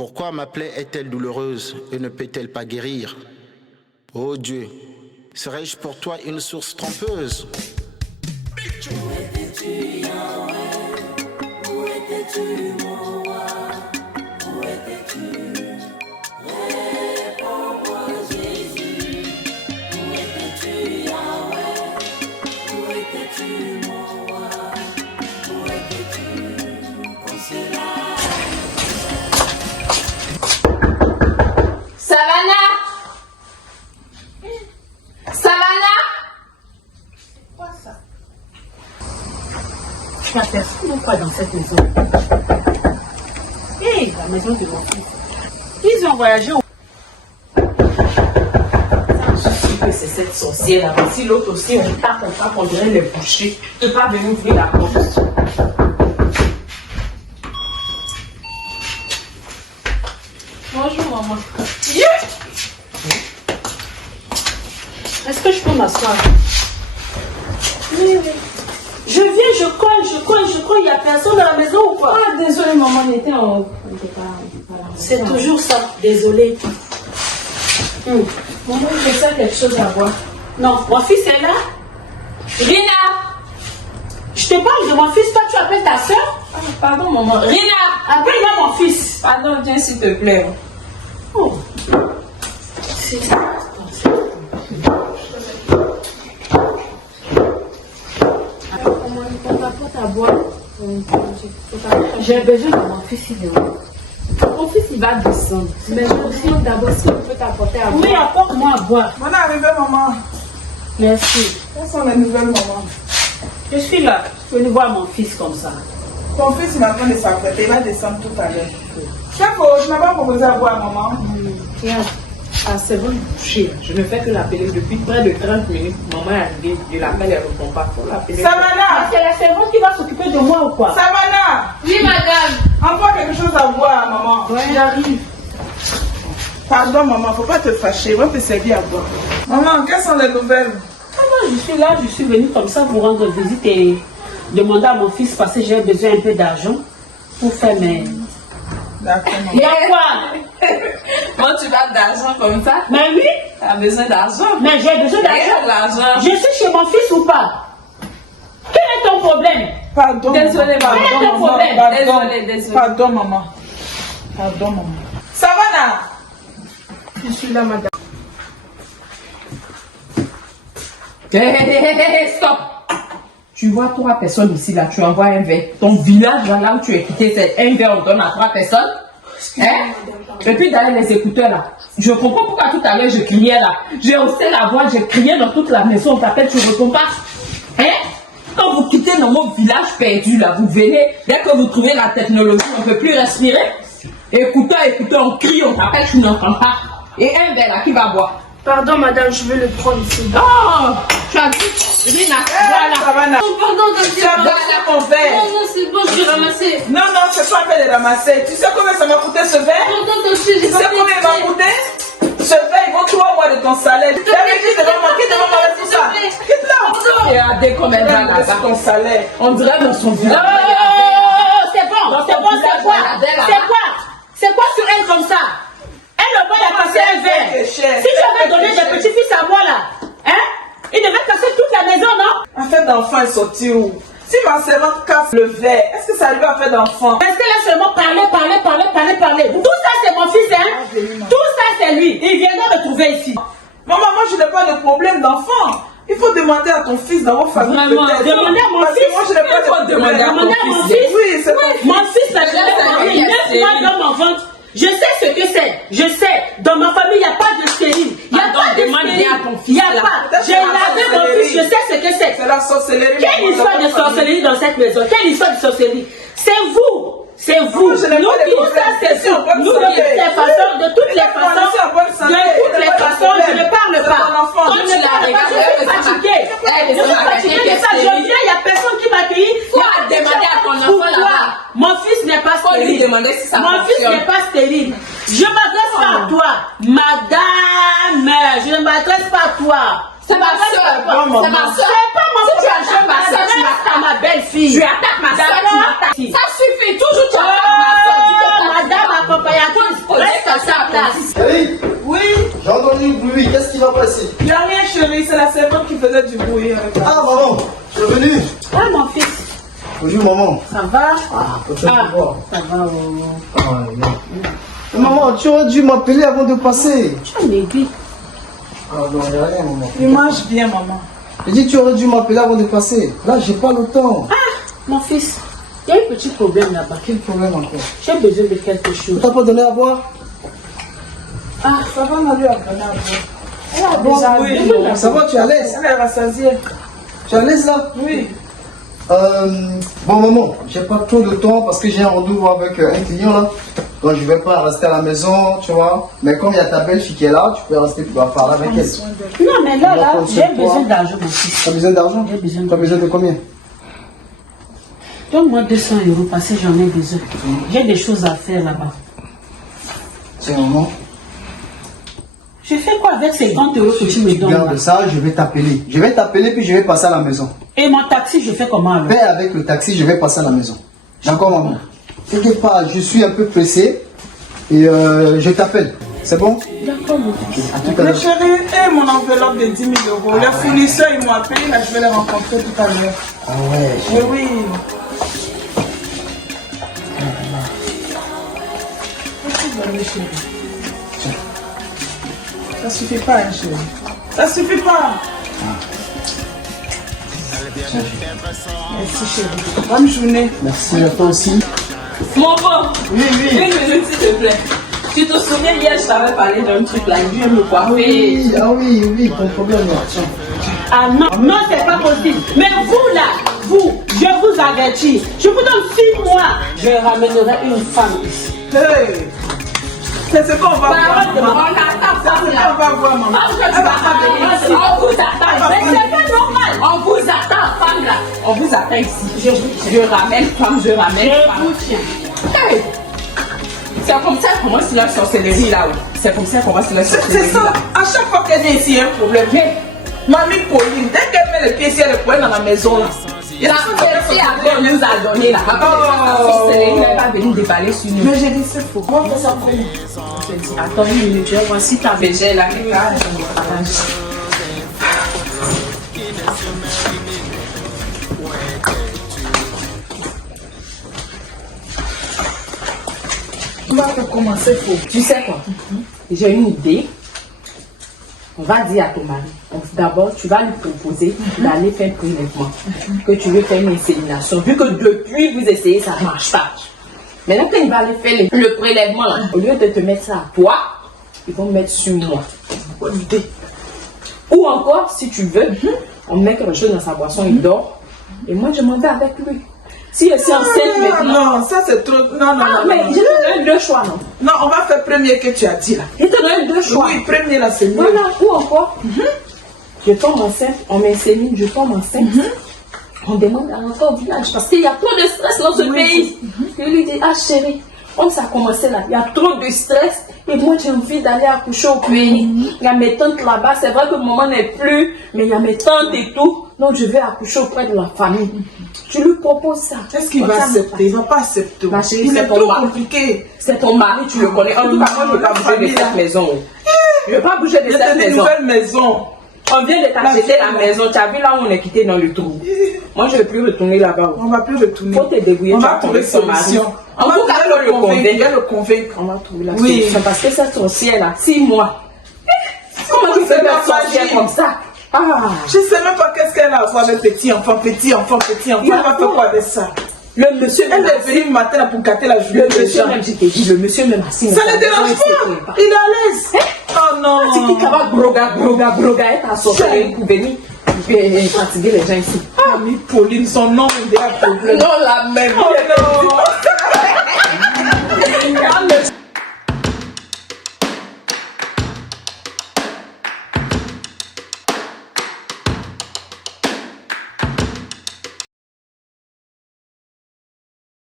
Pourquoi ma plaie est-elle douloureuse et ne peut-elle pas guérir? Ô Dieu, serais-je pour toi une source trompeuse? Où étais-tu, Yahweh? Où étais-tu, mon roi? Où étais-tu? Réponds-moi, Jésus. Où étais-tu, Yahweh? Où étais-tu, mon roi? Où étais-tu, consolable? Savannah! Savannah! Quoi ça? Tu as personne ou quoi dans cette maison? Hé, la maison de mon fils. Ils ont voyagé au... Je suis que c'est cette sorcière là. Si l'autre aussi, on tape, on dirait les bouchers. Tu ne peux pas venir ouvrir la porte. Bonjour maman. Est-ce que je peux m'asseoir? Oui. Je viens, je cogne, il n'y a personne dans la maison ou quoi? Ah, désolée maman, on était pas là. C'est toujours ça, désolée. Maman, je sais quelque chose à voir. Non, mon fils est là. Rina! Je te parle de mon fils, toi tu appelles ta soeur? Ah, pardon maman. Rina! Appelle-moi mon fils. Pardon, viens s'il te plaît. Oh. C'est ça. Comment on t'apporte à boire? J'ai besoin de mon fils, il est où? Mon fils, il va descendre. Mais je me demande d'abord si on peut t'apporter à boire. Oui, apporte-moi à boire. On est arrivé, maman. Merci. Quelles sont les nouvelles, maman? Je suis là. Je veux voir mon fils comme ça. Ton fils, il est en train de s'apprêter. Il va descendre tout à l'heure. Chefo, tu m'as pas proposé à boire, maman. Regarde, à Sévonne bouchée, je ne fais que l'appeler depuis près de 30 minutes. Maman est arrivée, je l'appelle, elle ne répond pas. Faut l'appeler. Savannah! C'est la servante qui va s'occuper de moi ou quoi? Savannah! Oui, madame. Envoie quelque chose à boire, maman. Ouais, j'arrive. Pardon, maman, faut pas te fâcher. On va te servir à boire. Maman, quelles sont les nouvelles? Ah non, je suis là, je suis venue comme ça pour rendre visite et demander à mon fils parce que j'ai besoin un peu d'argent pour faire mes... D'accord, maman. Il y a quoi? Moi, tu vas d'argent comme ça? Mais oui, Tu as besoin d'argent? mais j'ai besoin d'argent. L'argent. Je suis chez mon fils ou pas? Quel est ton problème? Pardon. Désolée, maman. Quel est ton Maman, problème? pardon. Désolée. Pardon, maman. Pardon, maman. Savannah! Je suis là, madame. Hé, stop! Tu vois 3 personnes ici, là, tu envoies un verre. Ton village, là où tu es quitté, c'est un verre, on donne à 3 personnes. Hein? Et puis d'ailleurs, les écouteurs, là. Je comprends pourquoi tout à l'heure, je criais, là. J'ai haussé la voix, j'ai crié dans toute la maison, on t'appelle, tu ne réponds pas. Hein? Quand vous quittez dans mon village perdu, là, vous venez, dès que vous trouvez la technologie, on ne peut plus respirer. Écouteurs, on crie, on t'appelle, tu n'entends pas. Et un verre, là, qui va boire? Pardon madame, je vais le prendre ici. Oh, tu as dit, Rina, voilà. Savannah! Oh, pardon, Tu as donné mon verre! non, c'est bon, je vais ramasser. Non, c'est pas fait de ramasser. Tu sais combien ça m'a coûté ce verre? Pardon, Tu sais combien il m'a coûté? Ce verre, il vaut 3 mois de ton salaire. D'habitude, tu devrais manquer devant moi tout ça. Quitte-la! Regardez comme elle va là-bas. ton salaire. On dirait dans son village. C'est bon, c'est quoi? C'est quoi sur elle comme ça? Elle ne va pas casser un verre. Si tu avais donné des petits-fils à moi là, hein? Il devait casser toute la maison, non? Un fait d'enfant est sorti où? Si ma servante casse le verre, est-ce que ça lui a fait d'enfant? Restez là seulement parler. Tout ça c'est mon fils, hein? Tout ça c'est lui. Il viendra me trouver ici. Maman, moi je n'ai pas de problème d'enfant. Il faut demander à ton fils dans votre famille. Vraiment, peut-être. demandez à mon Parce que fils. moi je n'ai pas de problème. demander à ton Demandez à mon fils. fils. Oui, c'est ton Mon fils n'a jamais marié 9 mois dans mon ventre. Je sais ce que c'est. Je sais. Dans ma famille, il n'y a pas de stérile. Il n'y a Pardon, pas de demande stérile. bien à ton fils, Il n'y a là. pas. Peut-être J'ai que la lavé mon sorcellerie. fils. Je sais ce que c'est. C'est la sorcellerie. Quelle maman, histoire dans de votre famille. sorcellerie dans cette maison? Quelle histoire de sorcellerie? C'est vous. C'est vous. Moi, je n'ai Nous pas de qui ça, problème. c'est Je suis en vous. bonne Nous, de santé. toutes les façons, de toutes les Moi, je suis en bonne santé. de toutes les Il n'y a pas de façons, je ne problème. parle C'est pas. ton enfant. Je ne parle pas, je suis fatiguée. Je suis fatiguée de ça. Je viens, il n'y a personne qui m'accueille. Faut demander à ton enfant là-bas. Mon fils n'est pas Faut lui stérile. demander si ça Mon fils fonctionne. n'est pas stérile. Je ne m'adresse pas à toi, madame. Je ne m'adresse pas à toi. C'est ma soeur. Non, C'est ma maman. soeur. C'est pas mon Si tu problème. attaques ma soeur, tu à m'attaques. ma belle-fille. Tu attaques ma soeur, tu D'accord? m'attaques. Ça suffit, toujours tu attaques ma soeur. Madame accompagnatrice. faisait du bruit. Ah, maman, je suis venu. Ah, mon fils, Bonjour, maman. ça va? Ça va. Ça va, Maman, tu aurais dû m'appeler avant de passer. Tu as m'aider. Ah non, il n'y a rien, maman. Il mange bien, maman. J'ai dit, tu aurais dû m'appeler avant de passer. Là, j'ai pas le temps. Mon fils, il y a un petit problème là-bas. Quel problème encore? J'ai besoin de quelque Tu chose. t'as pas donné à boire? Ah, ça va, on lui a donné à boire. Elle a Bon, déjà oui, bu. bon, ça va, tu es à l'aise? Elle est rassasiée. Tu es à l'aise là? Oui. Bon, maman, j'ai pas trop de temps parce que j'ai un rendez-vous avec un client là. Donc, je vais pas rester à la maison, tu vois. Mais comme il y a ta belle-fille qui est là, tu peux rester pour parler avec elle. Non, mais là, Donc, j'ai c'est besoin quoi? d'argent, mon fils. T'as besoin d'argent? J'ai besoin T'as besoin de combien? Donne-moi 200 € parce que j'en ai besoin. J'ai des choses à faire là-bas. Tiens, maman. Je fais quoi avec ces 30 € que tu me donnes là? Garde ça, je vais t'appeler. Je vais t'appeler puis je vais passer à la maison. Et mon taxi, je fais comment alors? Paix avec le taxi, je vais passer à la maison. D'accord, maman? T'inquiète pas, je suis un peu pressé et je t'appelle. C'est bon? D'accord, mon fils. À tout à Mais l'heure. chérie, et mon enveloppe de 10 000 €. Les fournisseurs, ils m'ont appelé, là, je vais les rencontrer tout à l'heure. Ah ouais. Mais oui. Qu'est-ce que tu veux, chérie? Ça suffit pas, hein, chérie. Ça suffit pas. Merci, chérie. Bonne journée. Merci à toi aussi. Mon pauvre, Oui, oui. une minute s'il te plaît. Tu te souviens hier, je t'avais parlé d'un truc là, je viens me coiffer. Oui, ah oui, oui, ton problème là. Tiens. Ah non, non, c'est pas possible. Mais vous là, vous, je vous avertis. Je vous donne 6 mois. Je ramènerai une femme ici. Hey. C'est ce qu'on va voir. Parole de maman. on attend C'est ça ce qu'on là. va voir, maman. Parce que tu vas pas venir ici. On vous attend. Mais c'est pas normal. On vous attend, femme là. On vous attend ici. Je ramène femme, je ramène Je femme. vous tiens. Hey. C'est comme ça qu'on commence la sorcellerie là. Oui. C'est comme ça qu'on commence la C'est sorcellerie. ça. À chaque fois qu'elle vient ici, il y a un problème. Mais, mamie Pauline, dès qu'elle met les pieds, si elle est poignée dans la maison là. La sorcellerie après nous a donné là. La sorcellerie n'est pas venue déballer sur nous. Mais j'ai dit c'est faux. Comment on fait ça pour nous? Je dis, attends une minute, je vais voir si ta bégère là, les gars, je me partage. On va recommencer faux. Tu sais quoi? J'ai une idée. On va dire à ton mari. D'abord, tu vas lui proposer d'aller faire un prélèvement. Que tu veux faire une insémination. Vu que depuis vous essayez, ça ne marche pas. Maintenant, quand il va aller faire le prélèvement, là, au lieu de te mettre ça à toi, ils vont mettre sur moi. Bonne idée. Ou encore, si tu veux, on met quelque chose dans sa boisson, il dort. Et moi, je m'en vais avec lui. Si je suis enceinte maintenant. Non, ça c'est trop. Non, non, Ah, non. mais non, je te donne 2 choix, non? non, on va faire premier que tu as dit là. Je te donne 2 choix. Oui, premier là, c'est mieux. Voilà, ou encore, je tombe enceinte, on m'insémine, je tombe enceinte. On demande à rentrer au village parce qu'il y a trop de stress dans ce pays. Je lui dis, ah chérie, comme ça a commencé là, il y a trop de stress et moi j'ai envie d'aller accoucher au pays. Il y a mes tantes là-bas, c'est vrai que maman n'est plus, mais il y a mes tantes et tout. Donc je vais accoucher auprès de la famille. Je lui propose ça. Est-ce qu'il Comme va ça, accepter? Il ne va pas accepter. Ma chérie, Il c'est est ton trop mari. compliqué. C'est ton mari, tu le connais. En tout cas, moi je ne vais pas bouger de cette maison. Je ne vais pas bouger de Il y a cette une maison. nouvelle maison. On vient de t'acheter la maison. Tu as vu là où on est quitté dans le trou. Moi, je ne vais plus retourner là-bas. On ne va plus retourner. Faut te débrouiller. On Tu va vas trouver trouver son mari. solution. En tout cas, faut le convaincre. Il va le convaincre. On va trouver la Oui. solution. Parce que cette sorcière-là, 6 mois. Comment tu C'est fais la une sorcière magie. comme ça? Ah, Je ne sais même pas qu'est-ce qu'elle a à voir avec petit enfant, petit enfant, petit enfant. Il a Elle va faire quoi avec ça? le monsieur Elle même est venue le matin là pour gâter la journée le des monsieur gens. même, je t'ai dit, le monsieur même assis. Ça ne dérange pas. Il est à l'aise. Oh non. C'est qui va broga, être assorti pour venir fatiguer les gens ici. Mamie Pauline, son nom, il y a un problème. Non, la même. Oh non.